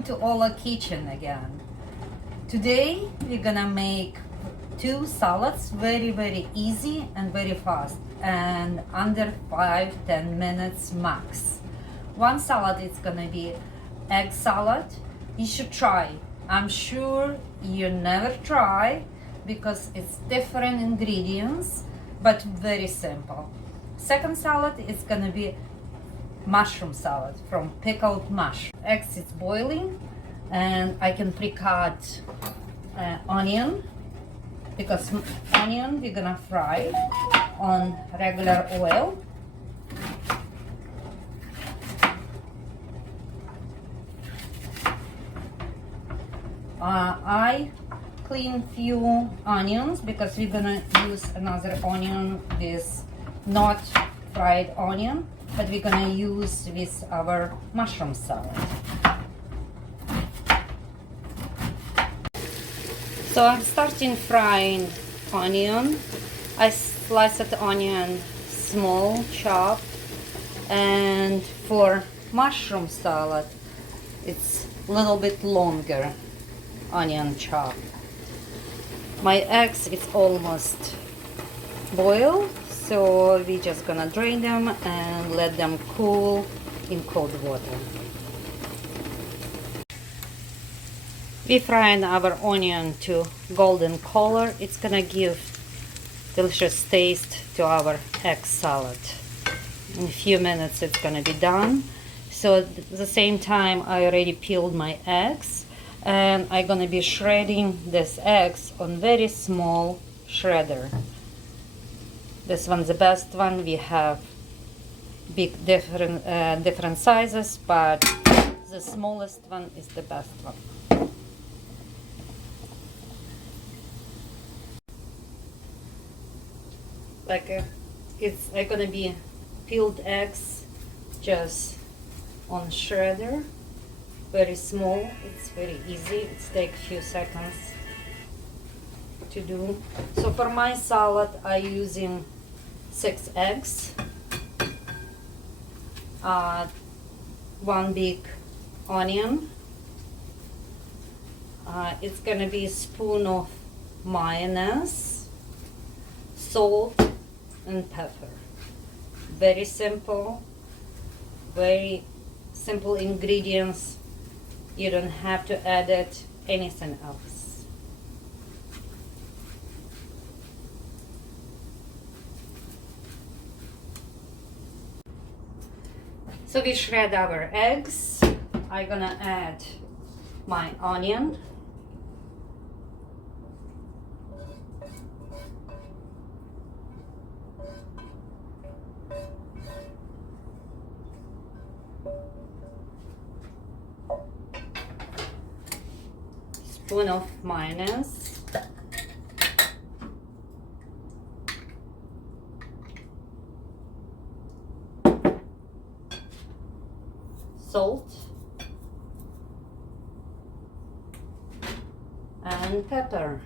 Welcome to Ola Kitchen again. Today we're gonna make two salads, very easy and very fast, and under 5-10 minutes max. One salad is gonna be egg salad. You should try. I'm sure you never try because it's different ingredients but very simple. Second salad is gonna be mushroom salad from pickled mushroom. Eggs is boiling and I can pre-cut onion, because onion we're gonna fry on regular oil. I clean few onions because we're gonna use another onion with not fried onion, but we're gonna use with our mushroom salad. So I'm starting frying onion. I sliced the onion small chop, and for mushroom salad it's a little bit longer onion chop. My eggs is almost boiled, so we're just gonna drain them and let them cool in cold water. We're frying our onion to golden color. It's gonna give delicious taste to our egg salad. In a few minutes it's gonna be done. So at the same time I already peeled my eggs, and I'm gonna be shredding these eggs on very small shredder. This one's the best one. We have big different sizes, but the smallest one is the best one. It's gonna be peeled eggs just on shredder, very small. It's very easy. It takes a few seconds to do. So for my salad I'm using 6 eggs, 1 big onion, it's gonna be a spoon of mayonnaise, salt and pepper. Very simple ingredients. You don't have to add it anything else. So we shred our eggs. I'm gonna add my onion. Spoon of mayonnaise. Salt and pepper.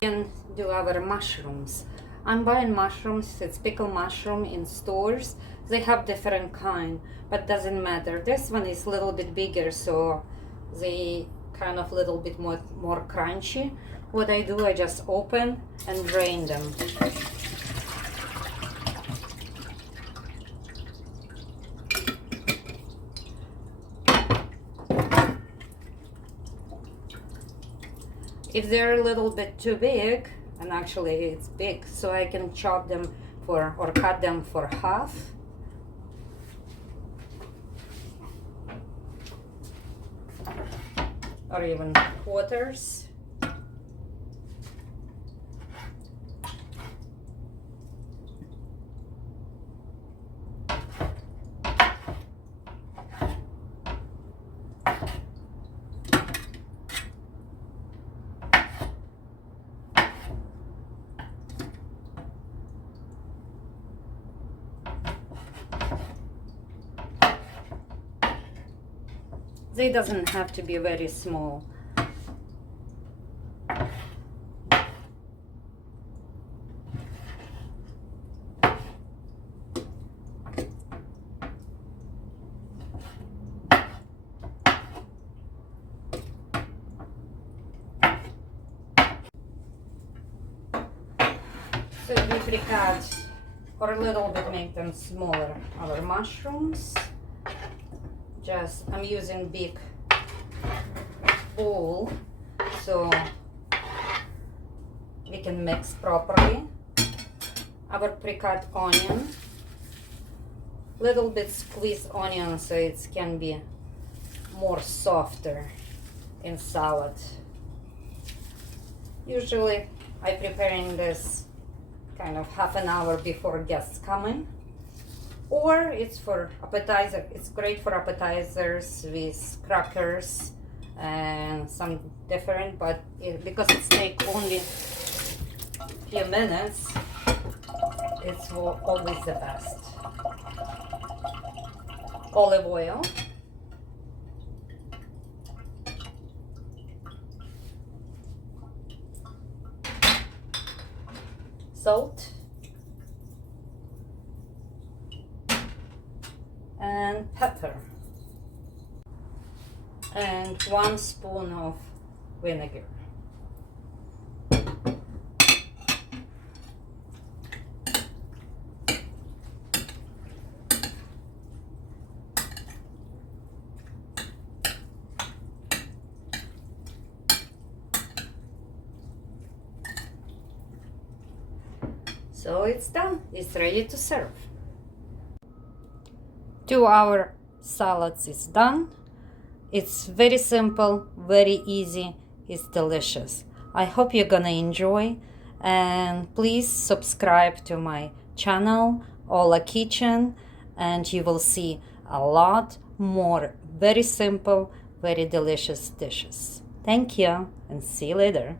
And do our mushrooms. I'm buying mushrooms. It's pickled mushroom in stores. They have different kind, but doesn't matter. This one is a little bit bigger, so they kind of little bit more crunchy. What I do, I just open and drain them. If they're a little bit too big, and actually it's big, so I can chop them or cut them for half. Or even quarters. They doesn't have to be very small. So we pre-cut or a little bit make them smaller, our mushrooms. Just I'm using big bowl so we can mix properly. Our pre-cut onion, little bit squeezed onion so it can be more softer in salad. Usually I preparing this kind of half an hour before guests come in, or it's for appetizer. It's great for appetizers with crackers and some different, but because it's take only a few minutes, it's always the best. Olive oil, salt, and pepper, and 1 spoon of vinegar. So it's done. It's ready to serve. 2-hour salads is done. It's very simple, very easy. It's delicious. I hope you're gonna enjoy, and please subscribe to my channel, Ola Kitchen, and you will see a lot more very simple, very delicious dishes. Thank you, and see you later.